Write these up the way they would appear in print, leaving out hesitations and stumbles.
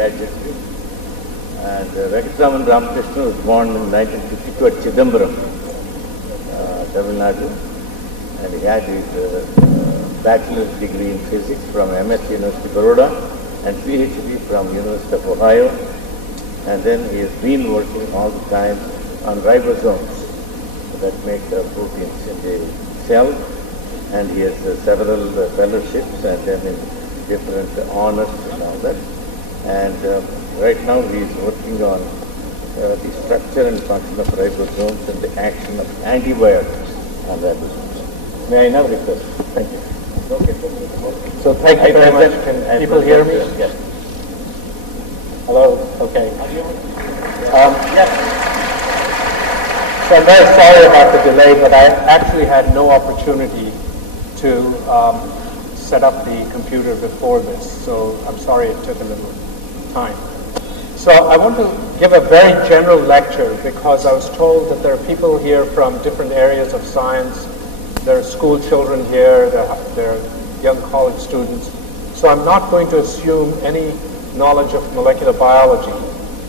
gadgetry. And Venkatraman Ramakrishnan was born in 1952 at Chidambaram, Tamil Nadu, and he had his bachelor's degree in physics from MSc University Baroda and PhD from University of Ohio. And then he has been working all the time on ribosomes that make proteins in the cell, and he has several fellowships and then in different honors and all that. And right now he is working on the structure and function of ribosomes and the action of antibiotics on ribosomes. May I now request? Thank you. Okay. So thank you very much. Can people hear me? Yes. Hello? Okay. Yes. So I'm very sorry about the delay, but I actually had no opportunity to set up the computer before this, so I'm sorry it took a little time. So I want to give a very general lecture because I was told that there are people here from different areas of science. There are school children here, there are young college students. So I'm not going to assume any knowledge of molecular biology,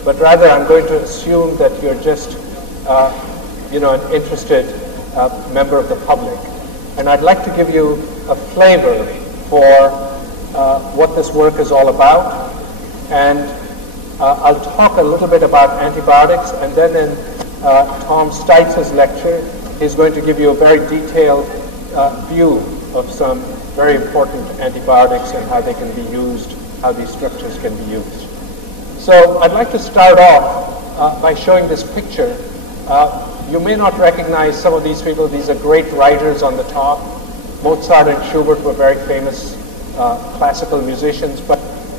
but rather I'm going to assume that you're just an interested member of the public. And I'd like to give you a flavor for what this work is all about. And I'll talk a little bit about antibiotics, and then in Tom Steitz's lecture, he's going to give you a very detailed view of some very important antibiotics and how they can be used, how these structures can be used. So I'd like to start off by showing this picture. You may not recognize some of these people. These are great writers on the top. Mozart and Schubert were very famous classical musicians, but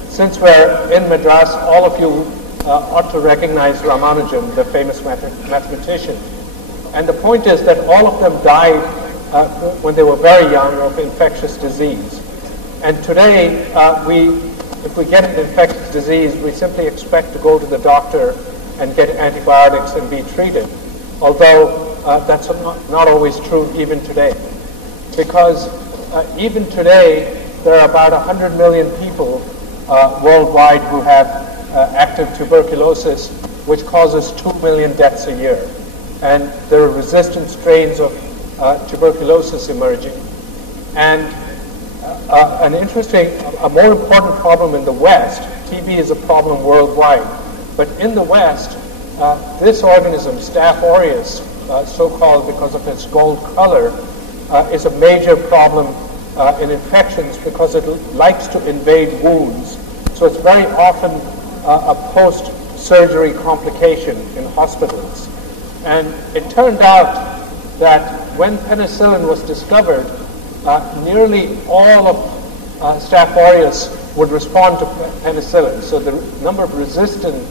since we're in Madras, all of you ought to recognize Ramanujan, the famous mathematician. And the point is that all of them died when they were very young of infectious disease. And today, if we get an infectious disease, we simply expect to go to the doctor and get antibiotics and be treated. Although that's not always true even today. Because even today, there are about 100 million people worldwide who have active tuberculosis, which causes 2 million deaths a year. And there are resistant strains of tuberculosis emerging. And a more important problem in the West, TB is a problem worldwide, but in the West, this organism, Staph aureus, so-called because of its gold color, is a major problem in infections because it likes to invade wounds. So it's very often a post-surgery complication in hospitals. And it turned out that when penicillin was discovered, nearly all of Staph aureus would respond to penicillin. So the number of resistant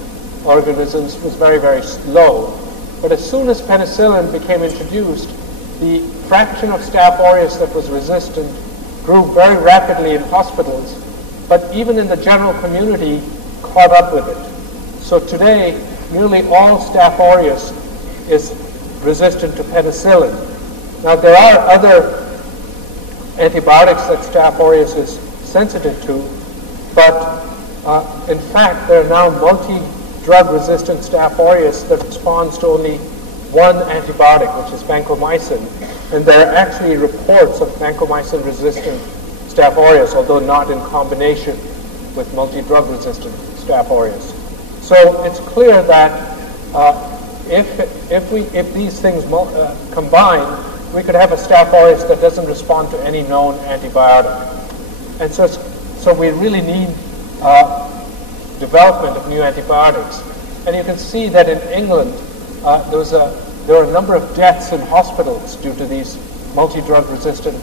organisms was very, very low. But as soon as penicillin became introduced, the fraction of Staph aureus that was resistant grew very rapidly in hospitals, but even in the general community caught up with it. So today, nearly all Staph aureus is resistant to penicillin. Now, there are other antibiotics that Staph aureus is sensitive to, but in fact, there are now multi-drug resistant Staph aureus that responds to only one antibiotic, which is vancomycin. And there are actually reports of vancomycin-resistant Staph aureus, although not in combination with multi-drug resistant Staph aureus. So it's clear that if these things combine, we could have a Staph aureus that doesn't respond to any known antibiotic. And so we really need development of new antibiotics. And you can see that in England, there were a number of deaths in hospitals due to these multi-drug resistant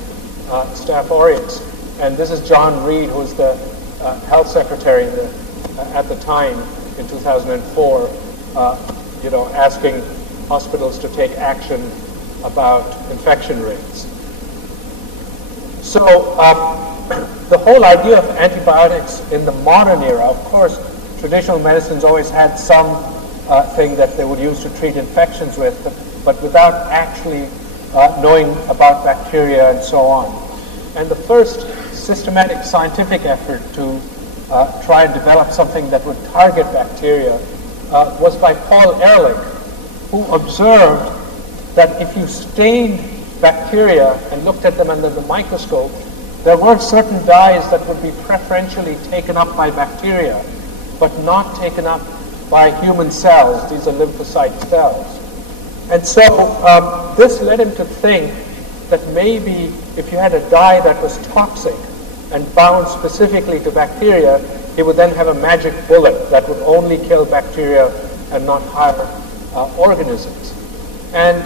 Staph aureus. And this is John Reed, who was the health secretary at the time in 2004, asking hospitals to take action about infection rates. So the whole idea of antibiotics in the modern era, of course, traditional medicine's always had some thing that they would use to treat infections with, but without actually knowing about bacteria and so on. And the first systematic scientific effort to try and develop something that would target bacteria was by Paul Ehrlich, who observed that if you stained bacteria and looked at them under the microscope, there were certain dyes that would be preferentially taken up by bacteria, but not taken up by human cells. These are lymphocyte cells. And so this led him to think that maybe if you had a dye that was toxic and bound specifically to bacteria, he would then have a magic bullet that would only kill bacteria and not higher organisms. And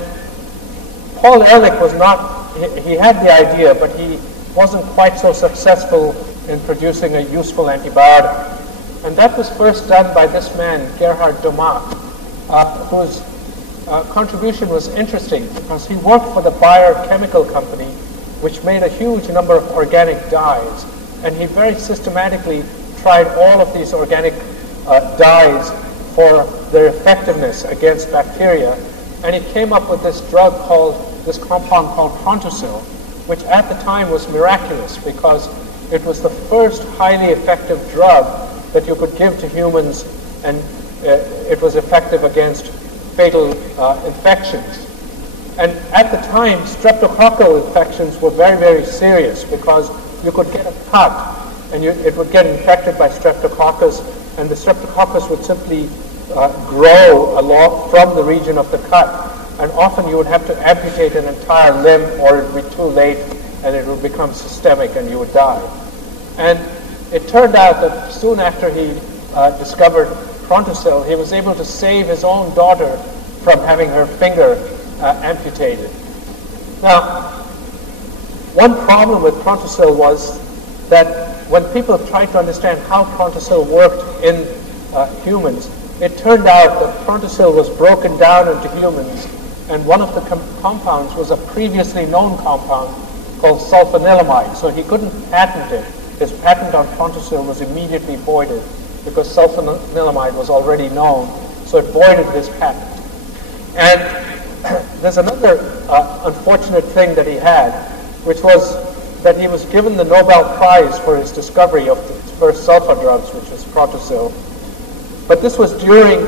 Paul Ehrlich was not, he had the idea, but he wasn't quite so successful in producing a useful antibiotic. And that was first done by this man, Gerhard Domack, whose contribution was interesting because he worked for the Bayer Chemical Company, which made a huge number of organic dyes. And he very systematically tried all of these organic dyes for their effectiveness against bacteria. And he came up with this compound called Prontosil, which at the time was miraculous because it was the first highly effective drug that you could give to humans, and it was effective against fatal infections. And at the time, streptococcal infections were very, very serious because you could get a cut and it would get infected by streptococcus, and the streptococcus would simply grow along from the region of the cut. And often you would have to amputate an entire limb, or it would be too late and it would become systemic and you would die. And it turned out that soon after he discovered Prontosil, he was able to save his own daughter from having her finger amputated. Now, one problem with Prontosil was that when people tried to understand how Prontosil worked in humans, it turned out that Prontosil was broken down into humans, and one of the compounds was a previously known compound called sulfanilamide, so he couldn't patent it. His patent on Prontosil was immediately voided because sulfanilamide was already known, so it voided his patent. And there's another unfortunate thing that he had, which was that he was given the Nobel Prize for his discovery of the first sulfur drugs, which was Prontosil. But this was during,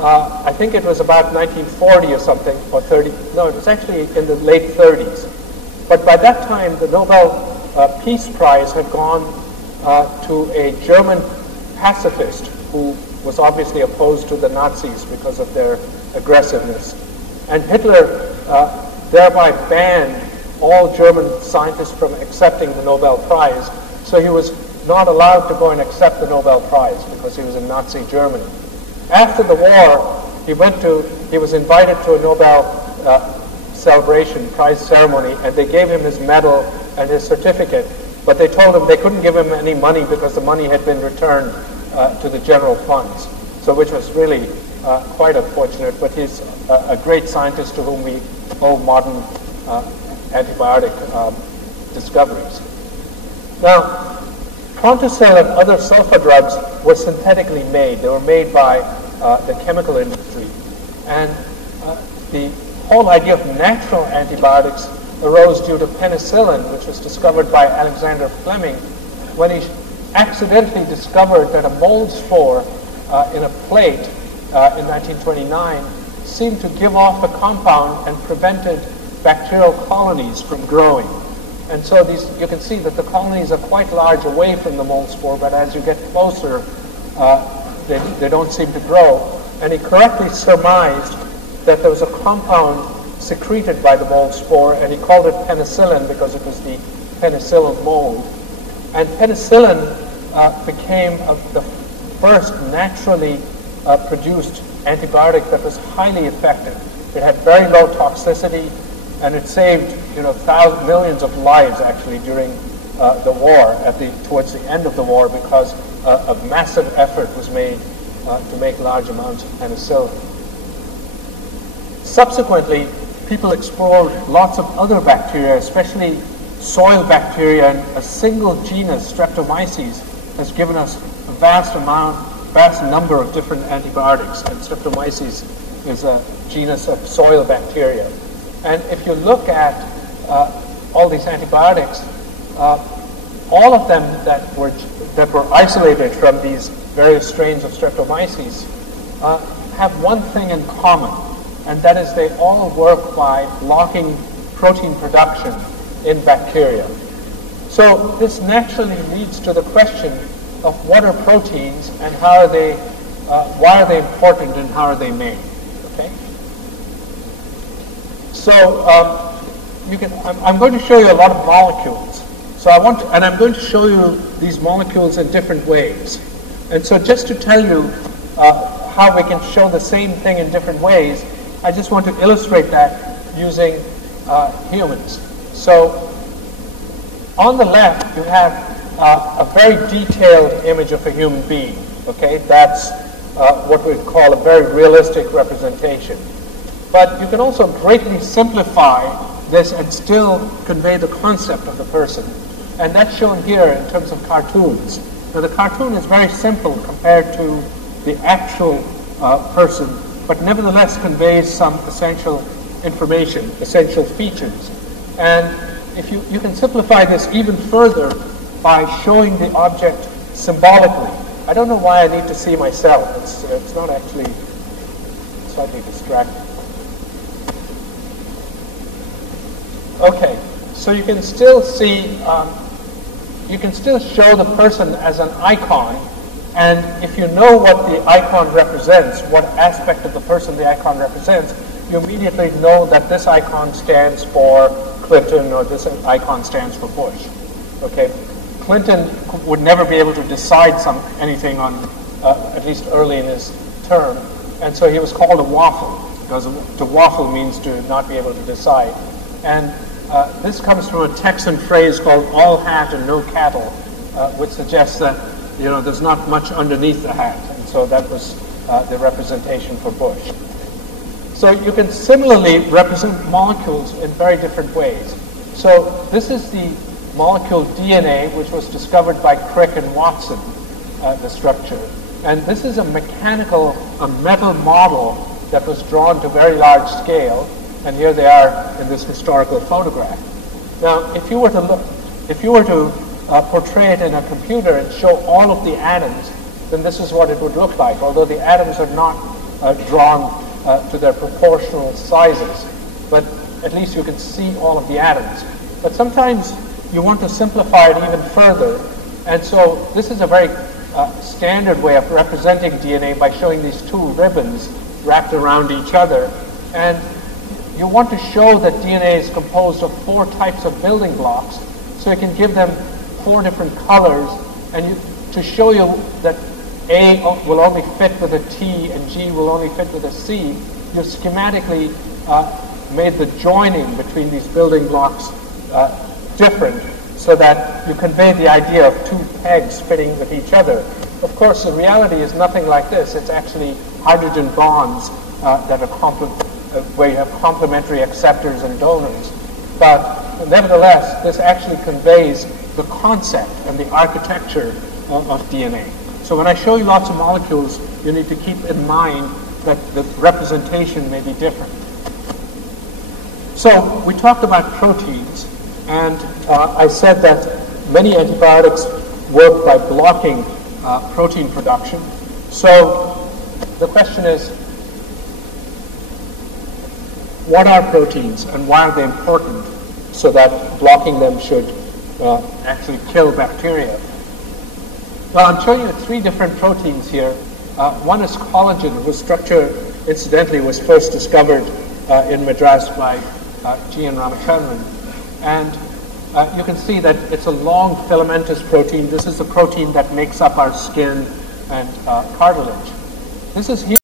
I think it was about 1940 or something, or 30. No, it was actually in the late 30s. But by that time, the Nobel Peace Prize had gone to a German pacifist who was obviously opposed to the Nazis because of their aggressiveness. And Hitler thereby banned all German scientists from accepting the Nobel Prize. So he was not allowed to go and accept the Nobel Prize because he was in Nazi Germany. After the war, he was invited to a Nobel prize ceremony, and they gave him his medal and his certificate, but they told him they couldn't give him any money because the money had been returned to the general funds, so which was really quite unfortunate, but he's a great scientist to whom we owe modern antibiotic discoveries. Now, Prontosil and other sulfur drugs were synthetically made. They were made by the chemical industry. And the whole idea of natural antibiotics arose due to penicillin, which was discovered by Alexander Fleming when he accidentally discovered that a mold spore in a plate in 1929 seemed to give off a compound and prevented bacterial colonies from growing. And so you can see that the colonies are quite large away from the mold spore, but as you get closer, they don't seem to grow. And he correctly surmised that there was a compound secreted by the mold spore, and he called it penicillin because it was the penicillin mold. And penicillin became the first naturally produced antibiotic that was highly effective. It had very low toxicity, and it saved millions of lives actually during the war, towards the end of the war, because a massive effort was made to make large amounts of penicillin. Subsequently, people explored lots of other bacteria, especially soil bacteria, and a single genus, Streptomyces, has given us a vast number of different antibiotics, and Streptomyces is a genus of soil bacteria. And if you look at all these antibiotics, all of them that were isolated from these various strains of Streptomyces have one thing in common, and that is they all work by blocking protein production in bacteria. So this naturally leads to the question of what are proteins and how are they, why are they important and how are they made? Okay. So I'm going to show you a lot of molecules. So and I'm going to show you these molecules in different ways. And so just to tell you how we can show the same thing in different ways, I just want to illustrate that using humans. So on the left, you have a very detailed image of a human being. Okay, that's what we'd call a very realistic representation. But you can also greatly simplify this and still convey the concept of the person. And that's shown here in terms of cartoons. Now the cartoon is very simple compared to the actual person, but nevertheless conveys some essential information, essential features. And if you can simplify this even further by showing the object symbolically. I don't know why I need to see myself. It's not actually slightly distracting. Okay, so you can still see, you can still show the person as an icon, and if you know what the icon represents, what aspect of the person the icon represents, you immediately know that this icon stands for Clinton or this icon stands for Bush. Okay, Clinton would never be able to decide anything on, at least early in his term, and so he was called a waffle, because to waffle means to not be able to decide. And this comes from a Texan phrase called "all hat and no cattle," which suggests that there's not much underneath the hat, and so that was the representation for Bush. So you can similarly represent molecules in very different ways. So this is the molecule DNA, which was discovered by Crick and Watson, the structure. And this is a metal model that was drawn to very large scale. And here they are in this historical photograph. Now, if you were to portray it in a computer and show all of the atoms, then this is what it would look like, although the atoms are not drawn to their proportional sizes. But at least you can see all of the atoms. But sometimes you want to simplify it even further. And so this is a very standard way of representing DNA by showing these two ribbons wrapped around each other. And you want to show that DNA is composed of 4 types of building blocks, so you can give them 4 different colors, and to show you that A will only fit with a T and G will only fit with a C, you've schematically made the joining between these building blocks different, so that you convey the idea of 2 pegs fitting with each other. Of course, the reality is nothing like this. It's actually hydrogen bonds that are where you have complementary acceptors and donors. But nevertheless, this actually conveys the concept and the architecture of DNA. So when I show you lots of molecules, you need to keep in mind that the representation may be different. So we talked about proteins, and I said that many antibiotics work by blocking protein production. So the question is, what are proteins and why are they important so that blocking them should actually kill bacteria? Well, I'm showing you 3 different proteins here. One is collagen, whose structure, incidentally, was first discovered in Madras by G.N. Ramakrishnan. And you can see that it's a long filamentous protein. This is the protein that makes up our skin and cartilage. This is here.